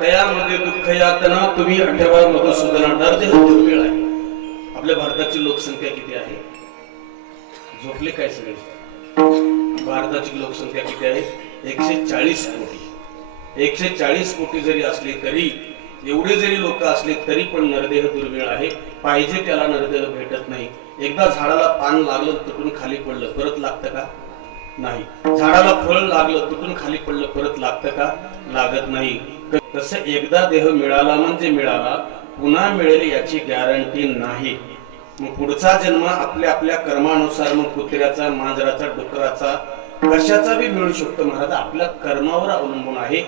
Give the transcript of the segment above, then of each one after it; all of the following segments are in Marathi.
तयामध्ये म्हणजे दुःख यातना तुम्ही आठवा मधुसूदना नरदेह दुर्मिळ आहे. आपल्या भारताची लोकसंख्या किती आहे? झोपले काय सगळे? भारताची लोकसंख्या किती आहे? एकशे चाळीस कोटी. एकशे चाळीस कोटी जरी असली तरी एवढे जरी लोक असले तरी पण नरदेह दुर्मिळ आहे. पाहिजे त्याला नरदेह भेटत नाही. एकदा झाडाला पान लागलं तुटून खाली पडलं परत लागतं का? नाही. झाडाला फळ लागलं तुटून खाली पडलं परत लागतं का? लागत नाही. तसं एकदा देह मिळाला म्हणजे मिळाला पुन्हा मिळेल याची गॅरंटी नाही. मग पुढचा जन्म आपल्या आपल्या कर्मानुसार मग कुत्र्याचा मांजराचा डुकराचा कशाचा बी मिळू शकतो महाराज. आपल्या कर्मावर अवलंबून आहे.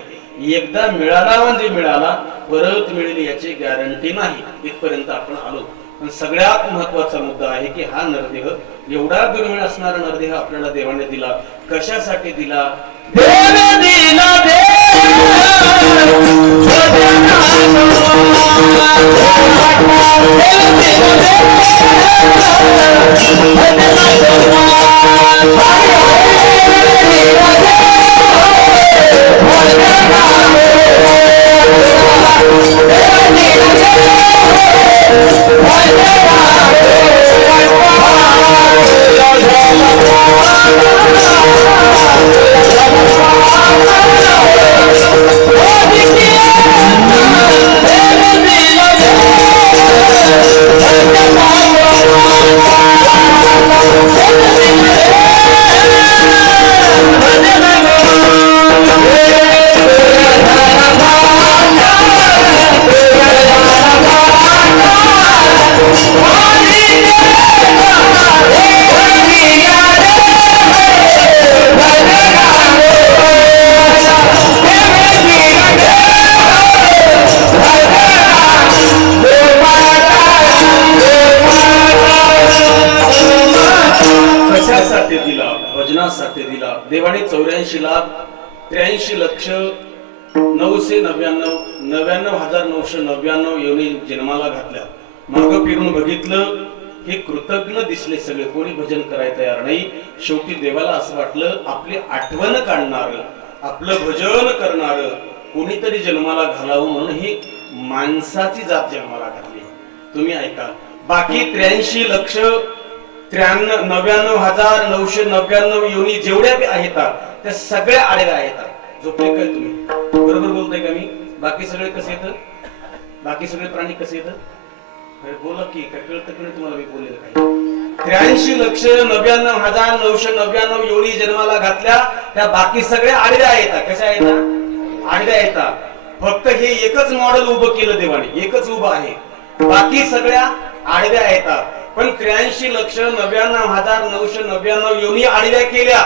एकदा मिळाला म्हणजे मिळाला परत मिळेल याची गॅरंटी नाही. इथपर्यंत आपण आलो. पण सगळ्यात महत्त्वाचा मुद्दा आहे की हा नरदेह एवढा दुर्मिळ असणारा नरदेह आपल्याला देवाने दिला. कशासाठी दिला? देव दिला Yeah! कशासाठी नऊशे नव्याण्णव नव्याण्णव हजार नऊशे नव्याण्णव योनी जन्माला घातल्या. माग फिरून बघितलं हे कृतज्ञ दिसले सगळे. कोणी भजन करायला तयार नाही. शेवटी देवाला असं वाटलं आपली आठवण काढणार आपलं भजन करणार कोणीतरी जन्माला घालावं म्हणून ही माणसाची जात जन्माला घातली. तुम्ही ऐका. बाकी त्र्याऐंशी लक्ष त्र्याण्णव नव्याण्णव हजार नऊशे नव्याण्णव योनी जेवढ्या बी आहेत त्या सगळ्या आडव्या आहेत. झोपले काय तुम्ही बरोबर बोलताय का मी? बाकी सगळे कसे येतं बाकी सगळे प्राणी कसे येतं बोला की काय कळत तुम्हाला मी बोललेलं काही? त्र्याऐंशी लक्ष नव्याण्णव हजार नऊशे नव्याण्णव योनी जन्माला घातल्या. त्या बाकी सगळ्या आडव्या आहेत. कशा आहेत? आडव्या येतात फक्त हे एकच मॉडेल उभं केलं देवाने. एकच उभं आहे. बाकी सगळ्या आडव्या येतात पण त्र्याऐंशी लक्ष नव्याण्णव हजार नऊशे नव्याण्णव योनी आडव्या केल्या.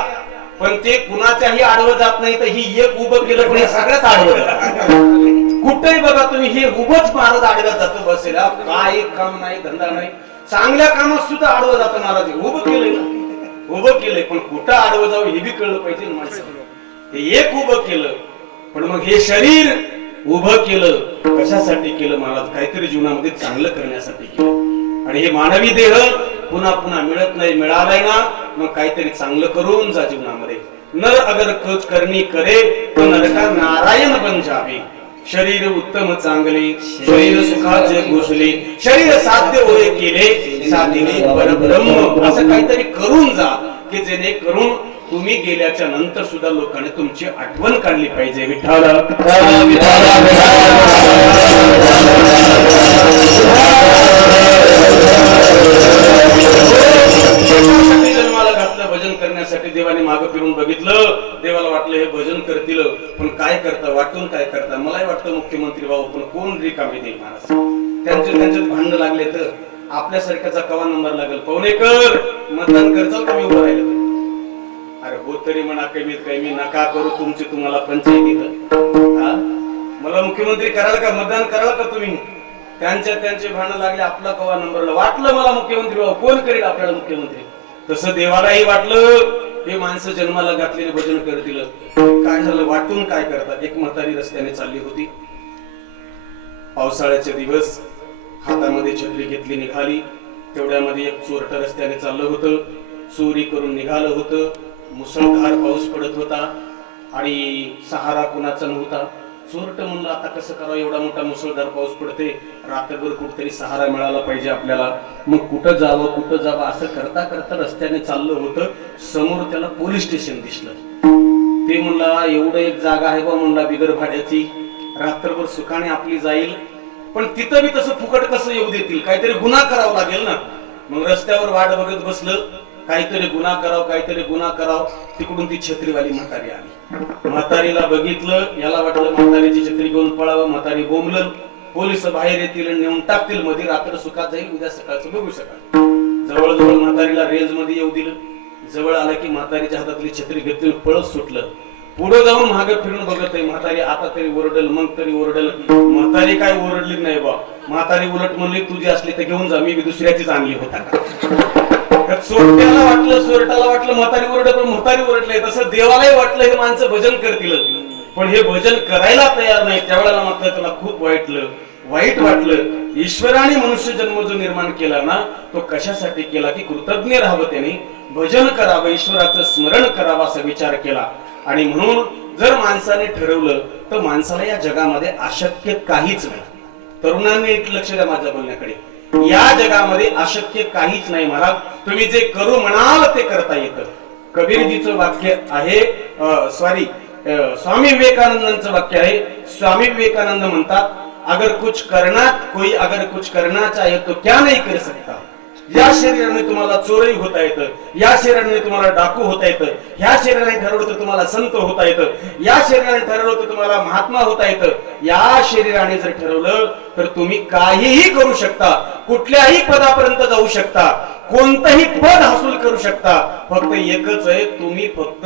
पण ते कुणाच्याही आडवं जात नाही तर ही एक उभं केलं पण सगळ्यात आडवं कुठेही बघा तुम्ही हे उभंच महाराज आडव्या जातो बसेला. काय काम नाही धंदा नाही. चांगल्या कामात सुद्धा आडवं जातं महाराज. उभं केलंय ना. उभं केलंय पण कुठं आडवं जावं हे बी कळलं पाहिजे ना माणसाला. हे एक उभं केलं पण मग हे शरीर उभं केलं कशासाठी केलं महाराज? काहीतरी जीवनामध्ये चांगलं करण्यासाठी केलं. आणि हे मानवी देह पुन्हा पुन्हा मिळत नाही मिळालाय ना मग काहीतरी चांगलं करून जा जीवनामध्ये. नर अगर खोज करणी करे नरका नारायण बन जावे. शरीर उत्तम चांगले शरीर सुखाचे घुसले शरीर साध्य होय केले साधीने परब्रह्म. असं काहीतरी करून जा की जेणेकरून तुम्ही गेल्याच्यानंतर सुद्धा लोकांनी तुमची आठवण काढली पाहिजे. विठ्ठल. करण्यासाठी देवाने मागं फिरून बघितलं. देवाला वाटलं हे भजन करतील. पण काय करता वाटून काय करता? मलाही वाटतं मुख्यमंत्री भाऊ पण कोण रिकामी देईल महाराज त्यांचे त्यांच्यात भांडण लागले तर आपल्यासारख्याचा कवा नंबर लागेल. पवनेकर मतदान करचाल कमी उभं राहिलं अरे हो तरी म्हणा कमीत कमी नका करू तुमची तुम्हाला पंचायतीत मला मुख्यमंत्री कराल का? मतदान कराल का तुम्ही? त्यांच्या त्यांचे भांडण लागले आपला कवा नंबरला वाटलं मला मुख्यमंत्री भाऊ कोण करेल आपल्याला मुख्यमंत्री? तसं देवालाही वाटलं हे माणसं जन्माला घातलेले भजन करतील. काय झालं? वाटून काय करतात? एक म्हातारी रस्त्याने चालली होती. पावसाळ्याचे दिवस हातामध्ये छत्री घेतली निघाली. तेवढ्यामध्ये एक चोरट रस्त्याने चाललं होतं. चोरी करून निघालं होतं. मुसळधार पाऊस पडत होता आणि सहारा कुणाचा नव्हता. चोरट म्हणलं आता कसं करावं? एवढा मोठा मुसळधार पाऊस पडते रात्रभर कुठतरी सहारा मिळाला पाहिजे आपल्याला. मग कुठं जावं कुठं जावं? असं करता करता रस्त्याने चाललं होतं. समोर त्याला पोलीस स्टेशन दिसलं. ते म्हणला एवढं एक जागा आहे बा म्हणला बिगर भाड्याची रात्रभर सुखाने आपली जाईल. पण तिथं बी तसं फुकट कसं येऊ देतील? काहीतरी गुन्हा करावा लागेल ना. मग रस्त्यावर वाट बघत बसलं. काहीतरी गुन्हा करावं काहीतरी गुन्हा करावं तिकडून ती छत्रीवाली म्हातारी आली. म्हातारीला बघितलं याला वाटलं म्हातारीची छत्री घेऊन पळावं म्हातारी बोंबलं पोलीस बाहेर येतील नेऊन टाकतील मध्ये रात्र सुखात जाईल उद्या सकाळचं बघू शकाल. जवळजवळ म्हातारीला रेंजमध्ये येऊ दिलं. जवळ आलं की म्हातारीच्या हातातली छत्री घेतली पळत सुटलं. पुढे जाऊन माग फिरून बघत आहे म्हातारी आता तरी ओरडल मग तरी ओरडल. म्हातारी काय ओरडली नाही बा. म्हातारी उलट म्हणली तुझी असली तर घेऊन जा मी दुसऱ्याची दुसऱ्याचीच आणली होता. चोरट्याला वाटलं चोरट्याला वाटलं म्हातारी ओरडलं पण म्हातारी ओरडले तसं देवालाही वाटलं हे माणसं भजन करतील. पण हे भजन करायला तयार नाही. त्यावेळेला मात्र त्याला खूप वाईटलं. वाईट वाटलं. ईश्वराने मनुष्य जन्म जो निर्माण केला ना तो कशासाठी केला? की कृतज्ञ राहावं त्याने. भजन करावं ईश्वराचं स्मरण करावं असा विचार केला. आणि म्हणून जर माणसाने ठरवलं तर माणसाला या जगामध्ये अशक्य काहीच नाही. तरुणांनी लक्ष द्या माझ्या बोलण्याकडे. या जगामध्ये अशक्य काहीच नाही महाराज. तुम्ही जे करू म्हणाल ते करता येतं. कबीरजीचं वाक्य आहे सॉरी स्वामी विवेकानंदांचं वाक्य आहे. स्वामी विवेकानंद म्हणतात अगर कुछ करना कोई अगर कुछ करना चाहे तो क्या नहीं कर सकता? या शरीराने तुम्हाला चोरही होता येतं. या शरीराने तुम्हाला डाकू होता येतं. ह्या शरीराने ठरवलं तर तुम्हाला संत होता येतं. या शरीराने ठरवलं तर तुम्हाला महात्मा होता येतं. या शरीराने जर ठरवलं तर तुम्ही काहीही करू शकता. कुठल्याही पदापर्यंत जाऊ शकता. कोणतंही पद हासूल करू शकता. फक्त एकच आहे तुम्ही फक्त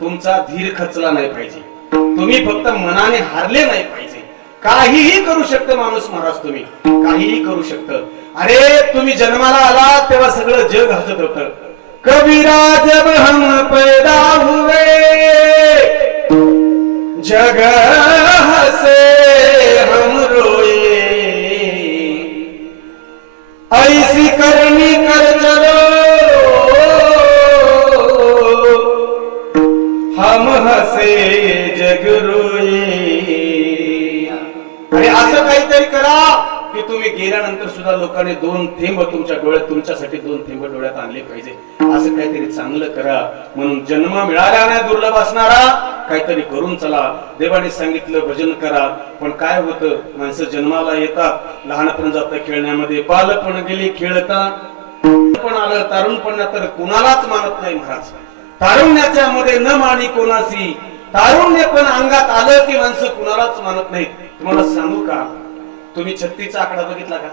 तुमचा धीर खचला नाही पाहिजे. तुम्ही फक्त मनाने हारले नाही पाहिजे. काहीही करू शकतं माणूस महाराज तुम्ही. काहीही करू शकतं. अरे तुम्ही जन्माला आला तेव्हा सगळं जग हसत होत. कबीरा जब हम पैदा हुए. जग हसे हम रोए. ऐसी कर गेल्यानंतर सुद्धा लोकांनी दोन थेंब तुमच्या डोळ्यात तुमच्यासाठी दोन थेंब डोळ्यात आणले पाहिजे. असं काहीतरी चांगलं करा. म्हणून जन्म मिळाल्याने दुर्लभ असणारा काहीतरी करून चला. देवाने सांगितलं भजन करा. पण काय होतं? माणसं जन्माला येतात. लहानपण जातं खेळण्यामध्ये. बालपण गेली खेळता. पण आलं तारुणपण तर कुणालाच मानत नाही महाराज. तारुण्याच्या मध्ये न मानी कोणाशी. तारुण्य पण अंगात आलं की माणसं कुणालाच मानत नाहीत. तुम्हाला सांगू का? तुम्ही छत्तीचा आकडा बघितला का?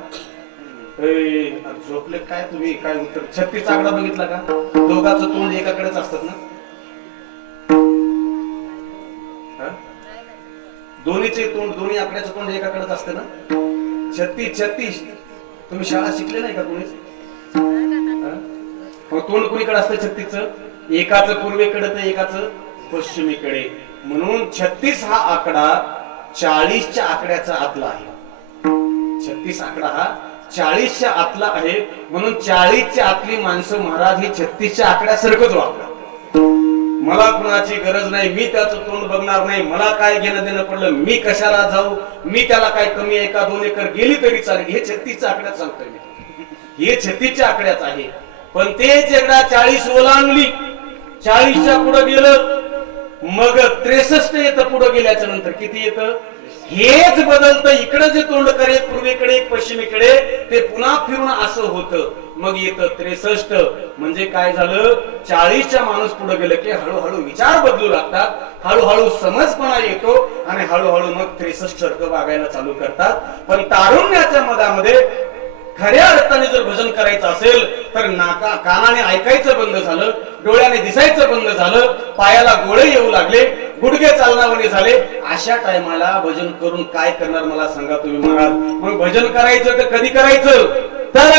झोपले काय तुम्ही? काय उत्तर? छत्तीचा आकडा बघितला का? दोघांचं तोंड एकाकडेच असतात ना? दोन्हीचे तोंड दोन्ही आकड्याचं तोंड एकाकडेच असतं ना? छत्तीस छत्तीस. तुम्ही शाळा शिकले नाही का कोणीच? मग तोंड कुणीकडे असतं छत्तीसच? एकाच पूर्वेकडे तर एकाच पश्चिमेकडे. म्हणून छत्तीस हा आकडा चाळीसच्या आकड्याचा आतला आहे. छत्तीस आकडा हा. चाळीसच्या आतला आहे. म्हणून चाळीसच्या आतली माणसं महाराज ही छत्तीसच्या आकड्यासारखंच वापरा. मला कुणाची गरज नाही मी त्याचं तोंड बघणार नाही. मला काय घेणं देणं पडलं मी कशाला जाऊ? मी त्याला काय कमी एका दोन एकर गेली तरी चालेल. हे छत्तीसच्या आकड्यात सांगतोय मी. हे छत्तीसच्या आकड्यात आहे. पण ते जेवढा चाळीस ओलांडली चाळीसच्या पुढे गेलं मग त्रेसष्ट येतं पुढे गेल्याच्यानंतर किती येतं? हेच बदलतं. इकडे जे तोंड करे पूर्वेकडे पश्चिमेकडे ते पुन्हा फिरून असं होतं. मग येतं त्रेसष्ट. म्हणजे काय झालं? चाळीसच्या माणूस पुढे गेलं की हळूहळू विचार बदलू लागतात. हळूहळू समजपणा येतो आणि हळूहळू मग त्रेसष्ट अर्क वागायला चालू करतात. पण तारुण्याच्या मधामध्ये खऱ्या अर्थाने जर भजन करायचं असेल तर नाका कानाने ऐकायचं बंद झालं डोळ्याने दिसायचं बंद झालं पायाला गोळे येऊ लागले गुडघे चालनावणे झाले अशा टायमाला भजन करून काय करणार मला सांगा तुम्ही महाराज. मग भजन करायचं तर कधी करायचं? तर